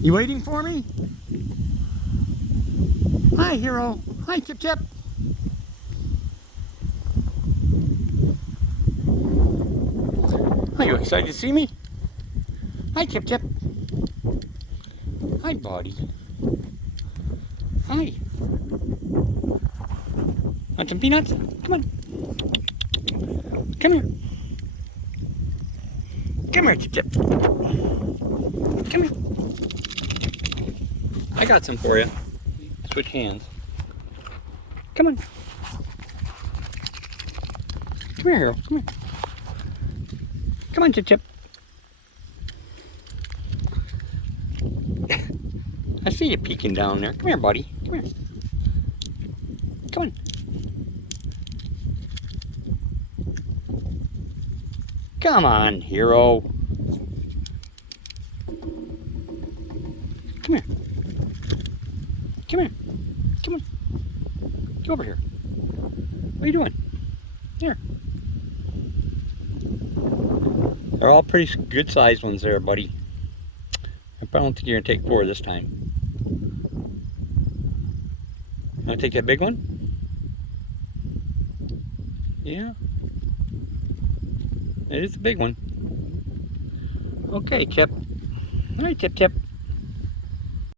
You waiting for me? Hi, Hero. Hi, Chip Chip. Are you excited to see me? Hi, Chip Chip. Hi, buddy. Hi. Want some peanuts? Come on. Come here. Come here, Chip Chip. Come here. I got some for you. Switch hands. Come on. Come here, Hero. Come here. Come on, Chip Chip. I see you peeking down there. Come here, buddy. Come here. Come on. Come on, Hero. Come here. Come here. Come on. Get over here. What are you doing? Here. They're all pretty good sized ones there, buddy. I don't think you're going to take 4 this time. Want to take that big one? Yeah. It is a big one. Okay, Chip. All right, Chip Chip.